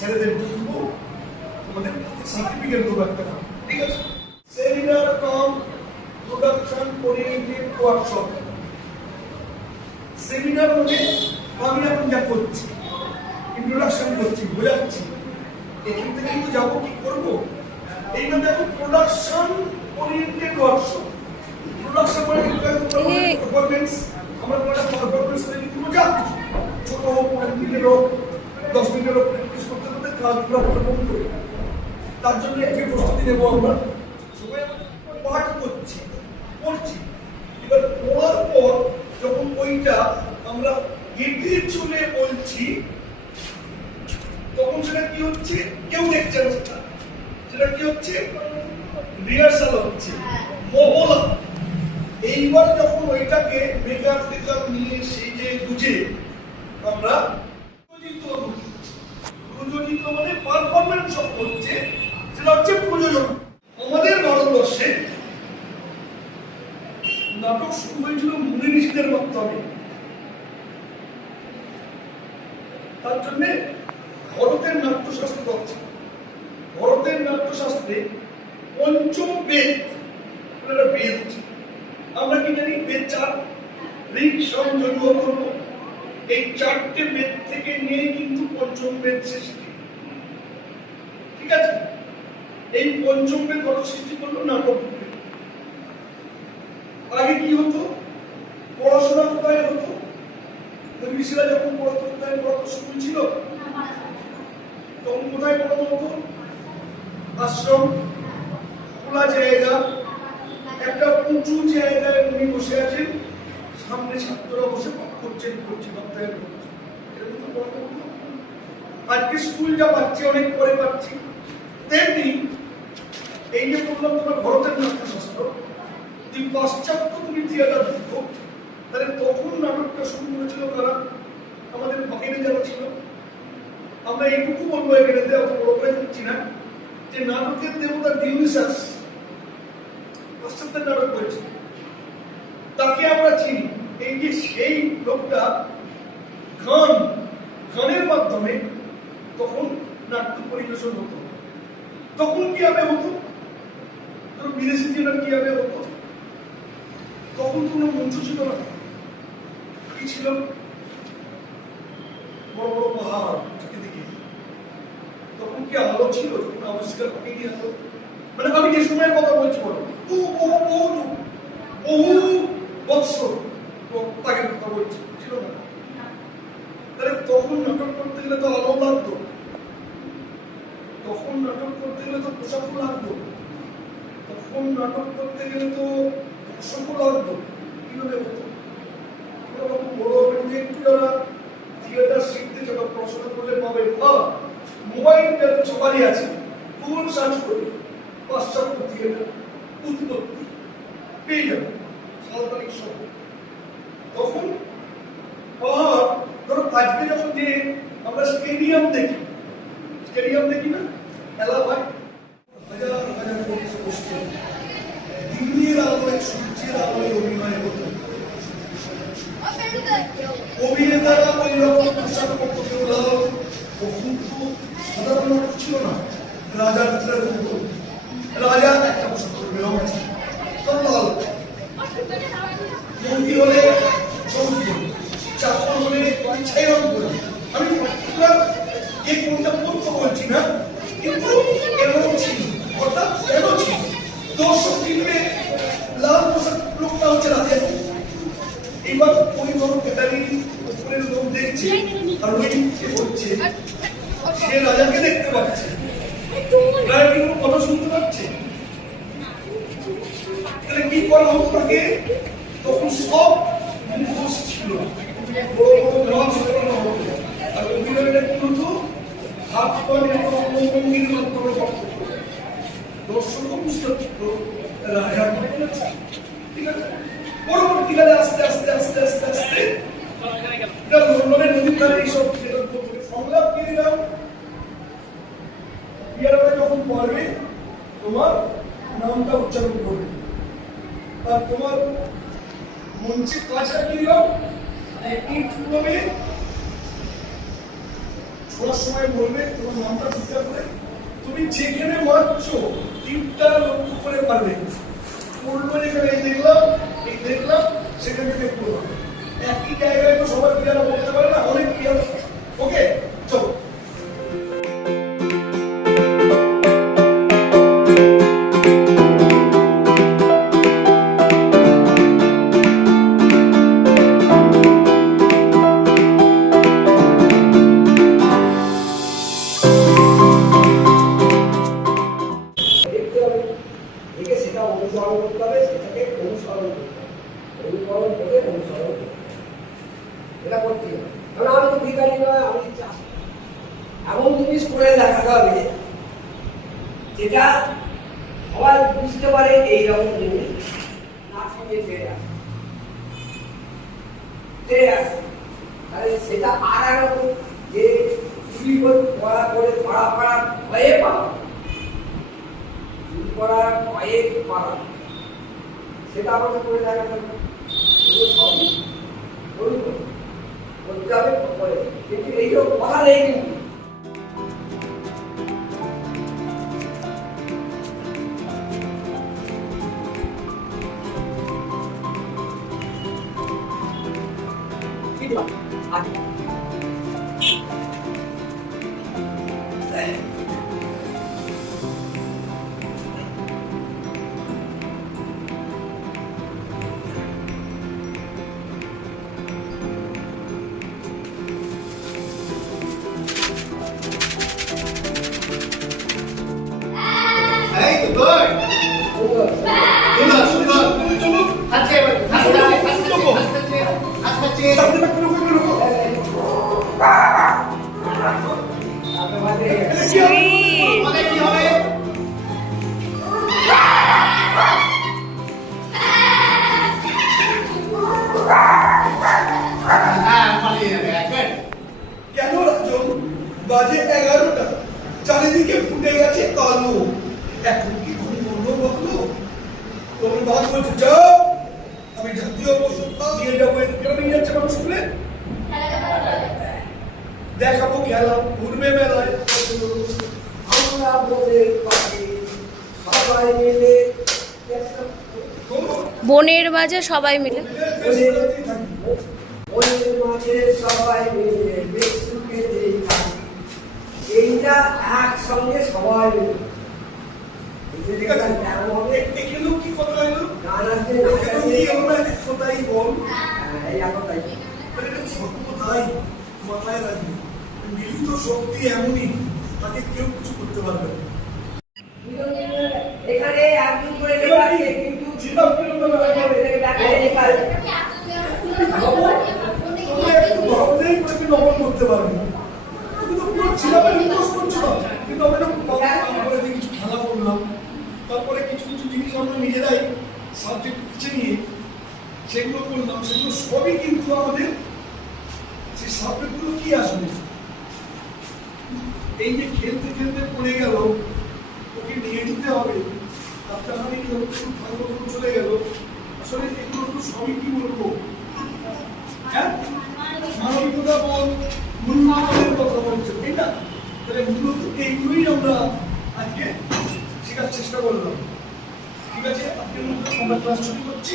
ছেলেদের বলবো তোমাদের সার্টিফিকেট দেবো একটা, ঠিক আছে? সেমিনার কাম প্রোডাকশন ওরিয়েন্টেড ওয়ার্কশপ। সেমিনার মানে আমি এখন যা করছি, ইন্ট্রোডাকশন করছি, বোঝাচ্ছি, এখান থেকে কিন্তু যাবো কি করবো। এইবার দেখো production oriented workshop. Production performance, আমরা পারফরমেন্স তৈরি করবো, যা কিছু ছোট হোক, 1 মিনিটের হোক, 10 মিনিটের হোক, প্র্যাকটিস করতে করতে কাজগুলো পারফর্ম করি। তার জন্য একটি প্রস্তুতি নেবো আমরা, সবাই পাঠ করছি, পড়ছি। এবার পড়ার পর যখন ওইটা আমরা গেটে চলে বলছি, তখন সেটা কি হচ্ছে, কেউ দেখছে না, সেটা কি হচ্ছে, রিহার্সাল হচ্ছে, মহলা। এইবার যখন ওইটাকে মেকআপ টেকআপ নিয়ে সেজে গুজে আমরা প্রযোজিত মানে পারফরমেন্স সব হচ্ছে, সেটা হচ্ছে প্রযোজনা। আমাদের ভারতবর্ষে নাটক শুরু হয়েছিল মুনি ঋষিদের মাধ্যমে। তার জন্য ভরতের নাট্যশাস্ত্র আছে। ভরতের নাট্যশাস্ত্রে পঞ্চম বেদ, একটা বেদ আছে। আমরা কি জানি, বেদ 4, ঋক, সাম, যজু, অথর্ব। এই 4টে বেদ থেকে নিয়ে কিন্তু পঞ্চম বেদ সৃষ্টি, ঠিক আছে? এই পঞ্চম বেদ কত সৃষ্টি করলো? নাটক। আগে কি হতো? পড়াশোনা কোথায় হতো? ঋষিরা যখন পড়াতো, কোথায় পড়াতো? স্কুল ছিল তখন কোথায় পড়ানো হতো? আশ্রম, খোলা জায়গা, একটা উঁচু জায়গায় উনি বসে আছেন, সামনে ছাত্ররা বসে পাঠ করছেন, আজকে স্কুল যা পাচ্ছি, অনেক পরে পাচ্ছি। তেমনি এই যে বললাম তোমার ভরতের নাট্যশাস্ত্র, এই পাশ্চাত্য তুমি থিয়েটার দেখো, তাহলে তখন নাটকটা শুরু করেছিল কারা? আমাদের বাহিরে যারা ছিল। আমরা এইটুকু বলবো এখানে, অত বড় করে যাচ্ছি না, যে নাটকের দেবতা ডিওনিসাস পাশ্চাত্যের নাটক করেছে, তাকে আমরা চিনি। এই যে সেই লোকটা গানের মাধ্যমে তখন নাট্য পরিবেশন হতো। তখন কিভাবে হতো? বিদেশি থিয়েটার কিভাবে হতো? তখন কোনো মঞ্চ ছিল না, কি ছিল? বড় বড় পাহাড় চারিদিকে। তখন কি আলো ছিল? তখন আবিষ্কার হয়নি এত। মানে আমি যে সময়ের কথা বলছি, বলো বহু বৎসর আগের কথা বলছি, ছিল না। তাহলে তখন নাটক করতে গেলে তো আলো লাগতো, তখন নাটক করতে গেলে তো পোশাক লাগতো, তখন নাটক করতে গেলে তো দর্শকও লাগতো। কিভাবে হতো? বড় হবে একটু যারা থিয়েটার শিখতে যারা পড়াশোনা করলে পাবে, মোবাইল যাতে সবারই আছে, গুগল সার্চ করবে পাশ্চাত্য থিয়েটার উৎপত্তি পেয়ে যাবে, সালতানিক সহ। তখন ধরো আজকে যখন যে আমরা স্টেডিয়াম দেখি না, খেলা হয়, হাজার হাজার বসছে, দিনের আলোয়, সূর্যের আলোয় অভিনয় হতো। অভিনেতারা ওই রকম পোশাক পরতো, কেউ লাল, তখন তো সাধারণ নাটক ছিল না। রাজার হতো, রাজা একটা পোশাক করবে, রং আছে, লাল। মন্ত্রী হলে সবুজ করবে, চাকর হলে ছাই রং করবে। আমি পার্টিকুলার যে কোনটা পড়তে বলছি না, কিন্তু এরকম ছিল, অর্থাৎ কেন ছিল? দর্শক কিনবে লাল পোশাক, লোকটা হচ্ছে রাজা। এইবার ওই ধরো ক্যাটারিং উপরের লোক দেখছে, আর ওই হচ্ছে সে রাজাকে দেখতে পাচ্ছে, রাজা কিন্তু কথা শুনতে পাচ্ছে। তাহলে কি করা হতো তাকে? তখন সব মুখোশ ছিল, বড় বড় গ্লাস লাগানো হতো, আর অভিনয়টা কি হতো? হাত পা অঙ্গভঙ্গির মাধ্যমে করতো। দর্শকও বুঝতে পারতো রাজা, ঠিক আছে? পরবর্তীকালে আস্তে আস্তে আস্তে আস্তে আস্তে লন্ডনের নদীর ধারে এইসব সংলাপ দিয়ে দিলাম। পিয়ারটা যখন পড়বে, তোমার নামটা উচ্চারণ করবে, আর তোমার মঞ্চে কাজটা কি দিলাম, ইট হবে, শোনার সময় বলবে তোমার নামটা চিন্তা করে তুমি যেখানে মারছো তিনটা লক্ষ্য করে পারবে। পড়লো যেখানে এই দেখলাম সেখান থেকে পড়লাম। একই জায়গায় তো সবার ক্রিয়ারা বলতে পারে না, অনেক ক্রিয়া। ওকে, চলো। সেটা অনুসরণ করতে হবে, সেটাকে অনুসরণ করতে হবে, অনুকরণ থেকে অনুসরণ করতে হবে, এটা করতে হবে। কারণ আমি তো ভিখারি নয়, আমি চাষি। এমন জিনিস করে দেখাতে হবে যেটা সবাই বুঝতে পারে এইরকম জিনিস না সঙ্গে ছেড়ে আসে। তাহলে সেটা আর একরকম যে চুরি করা করে পাড়া ভয়ে পাওয়া, করার ভয়ে পারা, সেটা আমাদের করে দেখাতে হবে। সবই করতে হবে, কিন্তু এইসব কথা নেই। কিন্তু কেন রাজন? বাজে 11টা, চারিদিকে ফুটে গেছে কালো। এখন কি ঘুম বললো বললো? তোমার বাদ বলছে যাও, আমি জাতীয় পশু নিয়ে যাবো। কেন নিয়ে যাচ্ছে মানুষ স্কুলে? দেখাবো খেলা, ঘুরবে মেলায়। আমরা বলে সবাই মিলে বনের মাঝে সবাই মিলে বনের মাঝে সবাই মিলে বেশ সুখে থাকি, এইটা একসঙ্গে সবাই মিলে। ঠিক আছে, এখানেও কি কথা হলো? গান আছে, এখানেও কি আমরা একতাই বল? এই একতাই। এটা সর্বদাই মাথায় রাখবে। মিলিত শক্তি এমনই, তাকে কেউ কিছু করতে পারবে না। এখানে একজন করে লেখা আছে, কিন্তু ভাবলেই তুমি নকল করতে পারবে না। তুমি তো পুরো ছিলাপের মুখস্থ করছো না। কিন্তু আমরা যখন তারপরে কিছু খেলা করলাম, তারপরে কিছু কিছু জিনিস আমরা নিজেরাই সাবজেক্ট পিছিয়ে নিয়ে সেগুলো করলাম, সেগুলো সবই কিন্তু আমাদের সেই সাবজেক্টগুলো কি আসবে। এই যে খেলতে খেলতে পড়ে গেল, ওকে নিয়ে নিতে হবে, তাতে আমি চলে গেল। আসলে এগুলো তো সবই কি বলবো, হ্যাঁ, মানবিকতা বল, মূল্যবোধের কথা বলছে, তাই না? তাহলে মূলত এইগুলোই আমরা আজকে শেখার চেষ্টা করলাম। ঠিক আছে, আজকের মধ্যে আমরা ক্লাস শুরু করছি।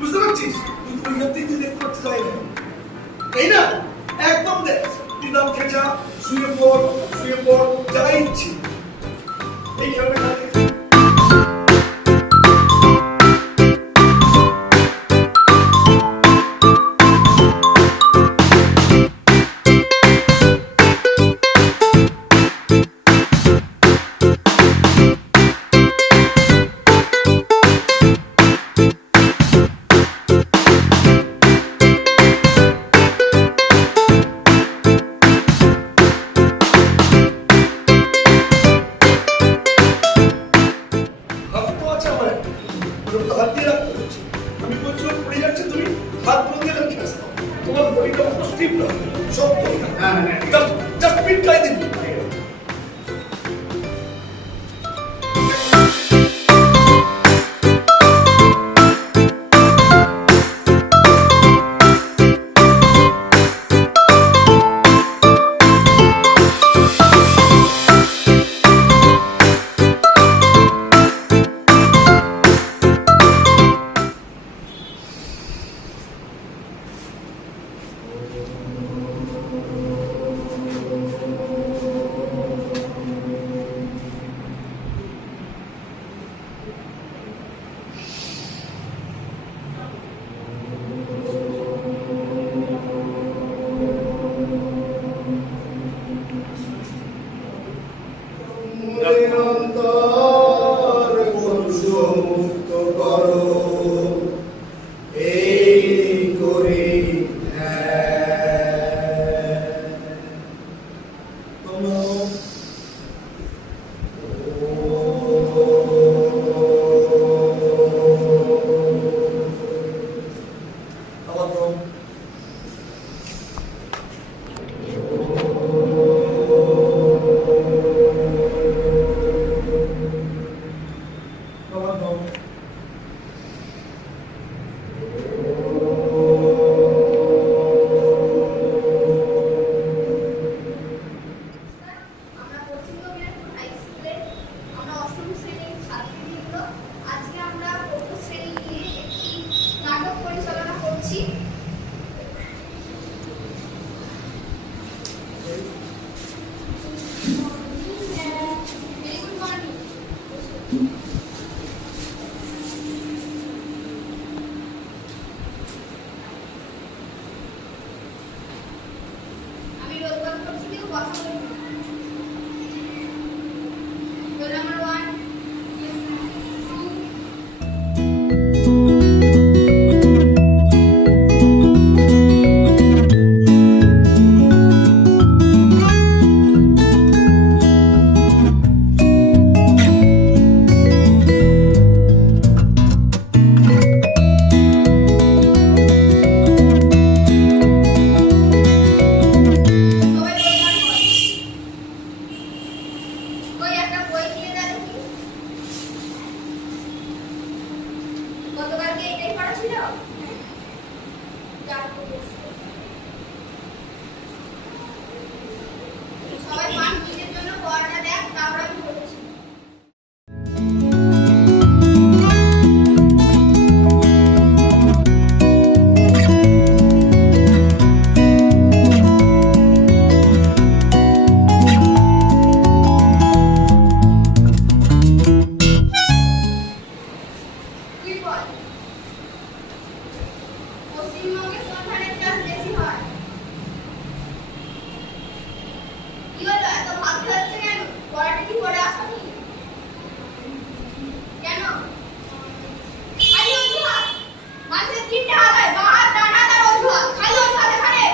বুঝতে পারছিস? তুই পরীক্ষার থেকে দেখতে পাচ্ছিস তাই না? একদম দেখ, দিদাম খেঁচা, শুয়ে পড়, যা ইচ্ছে এই খেলাটা খেলে। আমি বলছিলাম পড়ে যাচ্ছে, তুমি হাত দিয়ে রাখি আসতো, তোমার বডিটা স্টিফ না, শক্ত না, জাস্ট পিটকাই দিবি। নিরন্তর মুক্ত করো এই করে আমরা পশ্চিম মিরপুর হাই স্কুলে আমরা অষ্টম শ্রেণীর ছাত্রীবৃন্দ আজকে আমরা প্রথম শ্রেণী নিয়ে একটি নাটক পরিচালনা করছি। Very good morning. আমি রোজগার করছি কেউ কথা বলবো না। Rule number 1, 2, সবাই ওই একটা বই দিয়ে দাও দেখি। গতকালকে এটাই পড়া ছিল? যাক, সবাই 5 মিনিটের জন্য পড়াটা দেখ, তারপর আমি বলছি। তুই বল, পশ্চিমবঙ্গে কোন ধানের চাষ বেশি হয়? কি হলো, এত ভাবতে হচ্ছে কেন? পড়াটা কি পড়ে আসনি? কেন? খালি অজুহাত। মানুষের 3টে হাত হয়, বাঁ হাত, ডান হাত আর অজুহাত। খালি অজুহাত এখানে।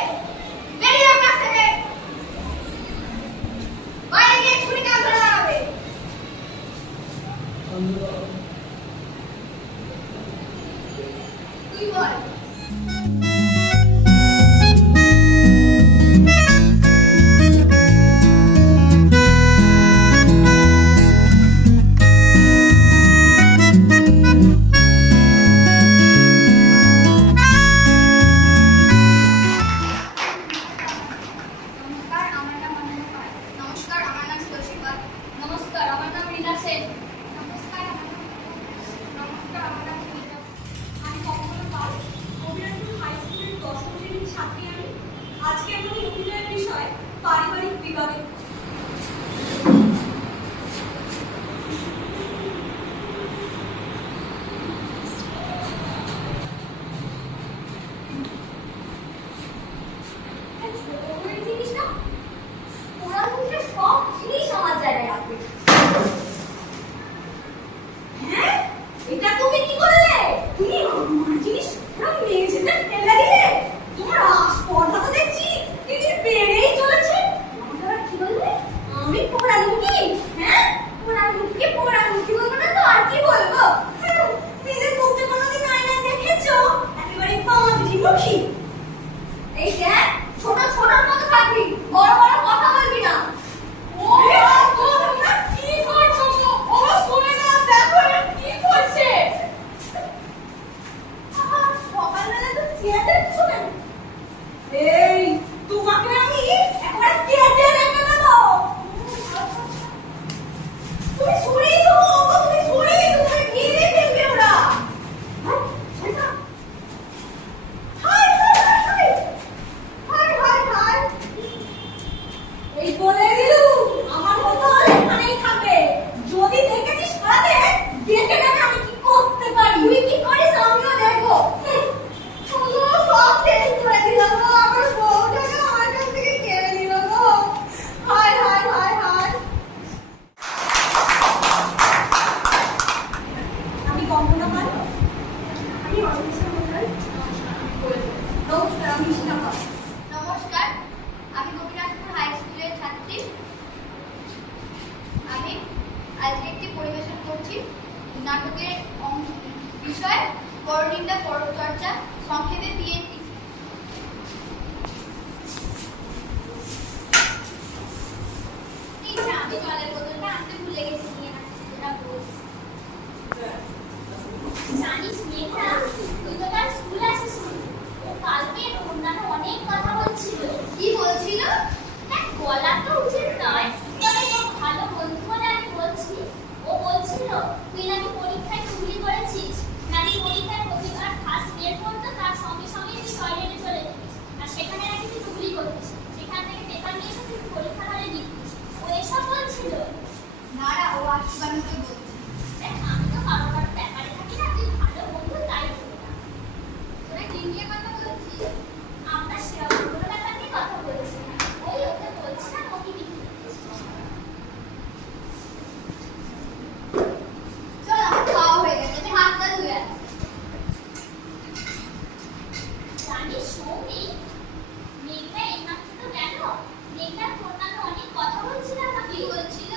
বেরিয়ে যা কাছ থেকে। বাইরে গিয়ে ছুরি কান ধরে দাঁড়াবে। তুই বল। নমস্কার, আমার নাম সুরশী পাল। নমস্কার, আমার নাম রীনা সেন। নমস্কার, আমার নাম সুমিতা। আমি কখনো পাল, কবিরাজপুর হাই স্কুলের 10ম শ্রেণীর ছাত্রী আমি। আজকে আমাদের অভিনয়ের বিষয় পারিবারিক বিবাদে। ওই জিনিস না, ওরা মুখে সব জিনিস আমার জায়গায় রাখবে। হ্যাঁ, এটা তুমি কি করলে? তুমি আমার জিনিস পুরো মেঝেতে ফেলে দিলে। তোমার আস্পর্ধা তো দেখছি দিন বেড়েই চলেছে। আমাকে আবার কি বললে? আমি পোড়ামুখী। হ্যাঁ, পোড়ামুখীকে পোড়ামুখী বলবো না তো আর কি বলবো? নিজের মুখটা কোনোদিন আয়নায় দেখেছো? একেবারে পাঁচমুখী। এই দেখ, ছোট ছোটর মতো থাকবি, বড় বড় কথা বলবি না। ও তোমরা কি করছো? ও শুনে না, দেখো না কি করছে। সকালবেলা তো চেয়ারটা কেন? এই তোমাকে আমি একবার কেটে রেখে দেবো। তুমি শুনেছো? তুমি শুনেছো? তুমি গিয়ে ফেলবে ওরা। High high high high. আমরা সেরকম কোনো ব্যাপার নিয়ে কথা বলছি না। ওই ওকে বলছিলাম ও কি বিক্রি করছে। চলো আমার খাওয়া হয়ে গেছে, আমি হাতটা ধুয়ে আসি। জানি সৌমি, মেঘনা এইমাত্র তো গেল। মেঘনার তোর নামে অনেক কথা বলছিলাম। কি বলছিল?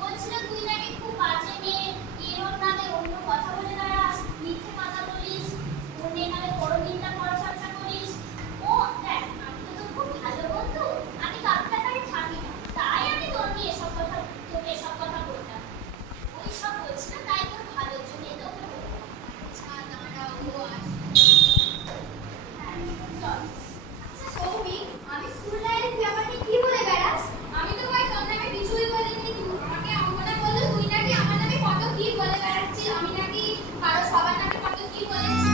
বলছিল তুই নাকি খুব বাজে মেয়ে, এর নামে অন্য কথা বলে বেড়াস, মিথ্যে কথা বলিস, অন্যের নামে বড় নিন্দা পরচর্চা করিস। ও দেখ, আমি তো তোর খুব ভালো বন্ধু, আমি কাউকে তাকে থাকি না, তাই আমি তোকে এসব কথা বলতাম। ওই সব বলছিলাম, তাই তোর ভালোর জন্যই তোকে বললাম। আচ্ছা দাঁড়াও, ও আসছে। হ্যাঁ চল। আচ্ছা সৌমি, আমি স্কুল লাইফে তুই আমাকে কি বলে বেড়াস? আমি তো ভাই তোর নামে কিছুই বলিনি। তুই আমাকে অঙ্গনা বললো তুই নাকি আমার নামে কত কি বলে বেড়াচ্ছিস, আমি নাকি কারো সবার নামে কত কি বলেছি।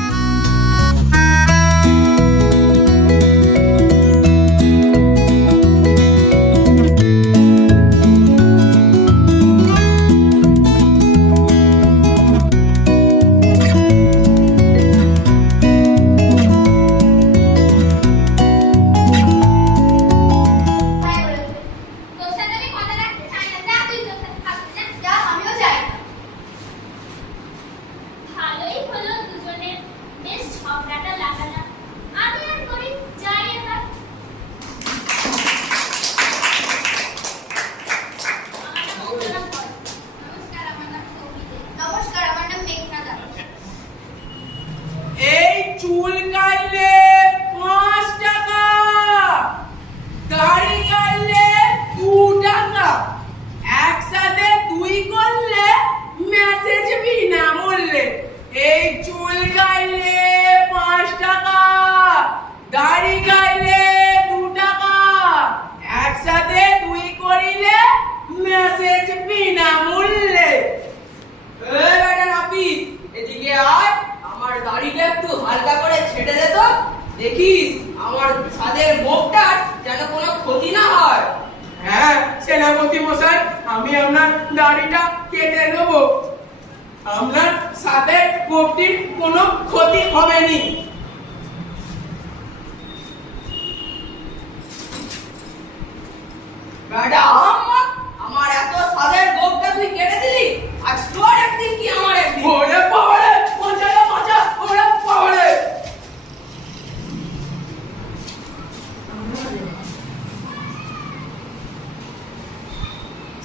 তাই বলেছে। তোর সাথে আমি কথা রাখতে চাই না, যা তুই তোর সাথে থাকবি না, যা আমিও যাই। ভালোই হলো দুজনের বেশ ঝগড়াটা লাগালা। আমি আর করি যাই এবার। আমার নাম অঙ্গনা কর। নমস্কার, আমার নাম সৌমি দে। নমস্কার, আমার নাম মেঘনা দাস। এই চুল কাটলে 5 টাকা, দাড়ি কাটলে 2 টাকা, একসাথে 2 করলে মেসেজ বিনামূল্যে। এই চুল কাটলে 5 টাকা, দাড়ি কাটলে 2 টাকা, একসাথে 2 করিলে মেসেজ বিনামূল্যে। এই বেটা রাপি, এদিকে আয়, আমার দাড়িটা একটু হালকা করে ছেড়ে দে তো, দেখিস আমার সাদের মুখটার যেন কোনো ক্ষতি না হয়। হ্যাঁ সেনাপতি মশাই, আমি আপনার দাড়িটা কেটে নেব, আপনার সাদের মুখটির কোনো ক্ষতি হবে না। বেটা আমার এত সাদের গোপটা তুই কেটে দিলি, আজ তোর একদিন কি আমার একদিন। ওরে বাবারে, মজা মজা, ওরে বাবারে।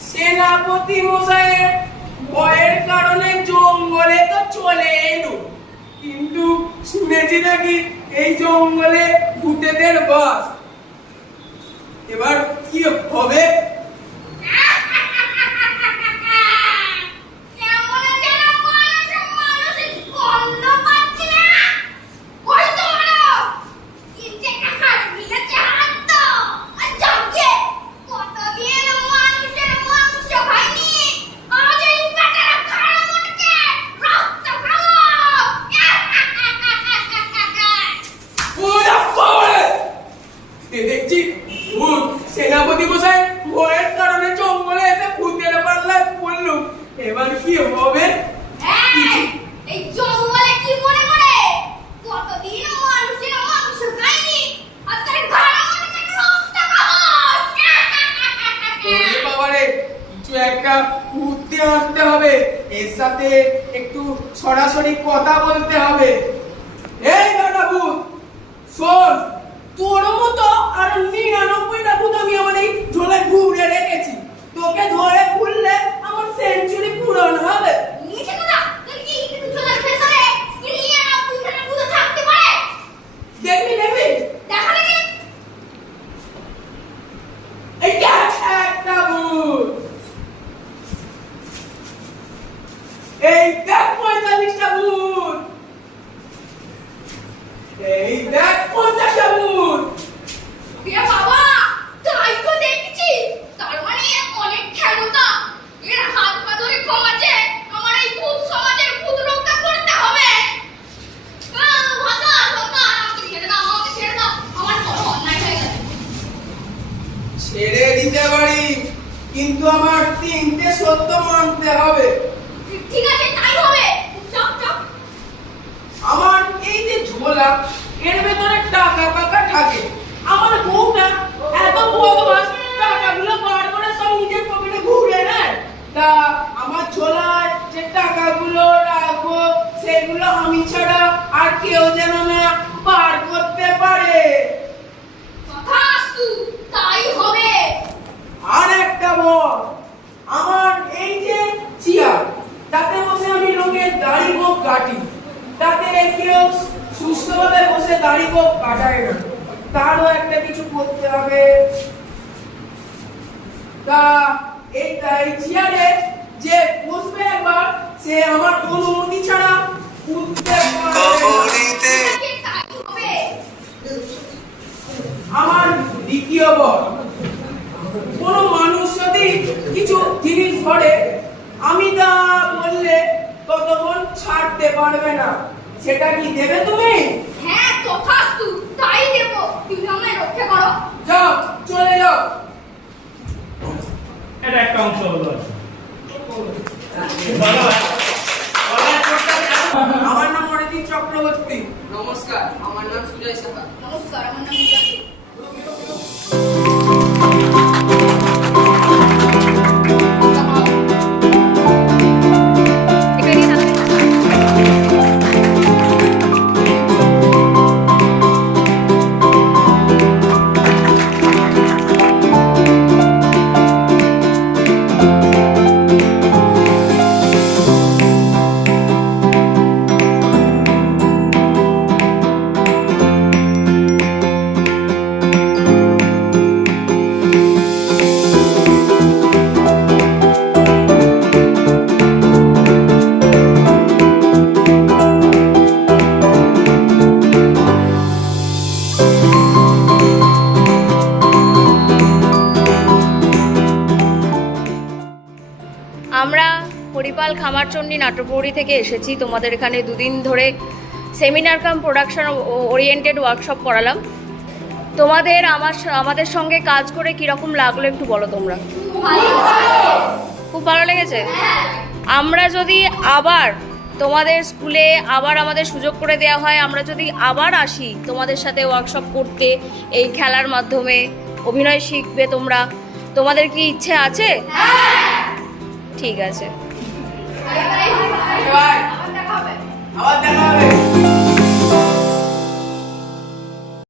সেনাপতি মশাইয়ের ভয়ের কারণে জঙ্গলে তো চলে এলো, কিন্তু শুনেছি নাকি এই জঙ্গলে ভূতেদের বাস। এবার কি হবে? কেমন যেন মানুষের গন্ধ পাচ্ছি না। ওই তো মারো, ইচ্ছে কাকার মিলেছে হাত তো। আর জমকে কতদিন মানুষের মাংস খাইনি, আজ এই বেটারা খাড়া মটকে রক্ত খাবো। ওরে বাবারে, এ দেখছি ভূত। সেনাপতি মশাই ভয়ের কারণে জঙ্গলে এসে ভূতের পাল্লায় পড়লো, এবার কি হবে? এই জঙ্গলে কি মনে করে কতদিন মানুষের মাংস খাইনি, আর তার খাড়া মটকে রক্ত খাবো। ওরে বাবারে, কিছু একটা বুদ্ধি আনতে হবে, এর সাথে একটু সরাসরি কথা বলতে হবে। এই বেটা ভূত, শোন, তোর মতো আর 99টা ভূত আমি আমার এই ঝোলায় ঘুরে রেখেছি, তোকে ধরে খুললে আমার সেঞ্চুরি পূরণ হবে। নিচে কথা, তুই কি একটু চলে ভেতরে গিয়ে না ওইখানে পুরো থাকতে পারে। দেখবি দেখবি, দেখা দেখি। এইটা একটা ভূত। এই দেখ 45টা ভূত, এই দেখ 50টা ভূত। এ বাবা, তাই তো দেখছি। তার মানে অনেক খেলোতা। এর হাত পা ধরে ঘুমাচ্ছে। আমার এই ভূত সমাজের ভূত রক্ষা করতে হবে। আমাকে ছেড়ে দাও, আমাকে ছেড়ে দাও। আমার বড় অন্যায় হয়ে গেছে। ছেড়ে দিতে পারি, কিন্তু আমার 3টে সত্য মানতে হবে। ঠিক আছে, তাই হবে। Chop chop. আমার এই যে ঝোলা, এর ভেতরে টাকা পাকা থাকে। আমার বউটা এত বদমাস, টাকাগুলো বার করে সব নিজের পকেটে ঘুরে নেয়। তা আমার ঝোলায় যে টাকাগুলো রাখবো সেগুলো আমি ছাড়া আর কেউ যেন না বার করতে পারে। তথাস্তু, তাই হবে। আর একটা বল, আমার এই যে চেয়ার, তাতে বসে আমি লোকের দাড়ি গোঁফ কাটি, তাতে কেউ সুস্থভাবে বসে দাড়ি গোঁফ কাটায় না, তারও একটা কিছু করতে হবে। তা এই চেয়ারে যে বসবে একবার, সে আমার অনুমতি ছাড়া উঠতে পারবে না। তাই হবে। আমার দ্বিতীয় বল, কোন মানুষ যদি কিছু জিনিস ধরে, আমি তা বললে ততক্ষণ ছাড়তে পারবে না, সেটা কি দেবে তুমি? হ্যাঁ তথাস্তু, তাই দেব। তুমি আমায় রক্ষা করো। যাও, চলে যাও। এটা একটা অংশ হলো। আমার নাম অরিজিৎ চক্রবর্তী। নমস্কার, আমার নাম সুজয় সাহা। নমস্কার, আমার নাম মিতালি। আমরা হরিপাল খামারচণ্ডী নাট্যপ্রহরী থেকে এসেছি। তোমাদের এখানে দুদিন ধরে সেমিনার কাম প্রোডাকশন ওরিয়েন্টেড ওয়ার্কশপ করালাম। তোমাদের আমাদের সঙ্গে কাজ করে কীরকম লাগলো একটু বলো তোমরা। খুব ভালো লেগেছে। আমরা যদি আবার তোমাদের স্কুলে আবার আমাদের সুযোগ করে দেওয়া হয়, আমরা যদি আবার আসি তোমাদের সাথে ওয়ার্কশপ করতে, এই খেলার মাধ্যমে অভিনয় শিখবে তোমরা, তোমাদের কি ইচ্ছে আছে? ঠিক আছে। বাই। আবার দেখা হবে।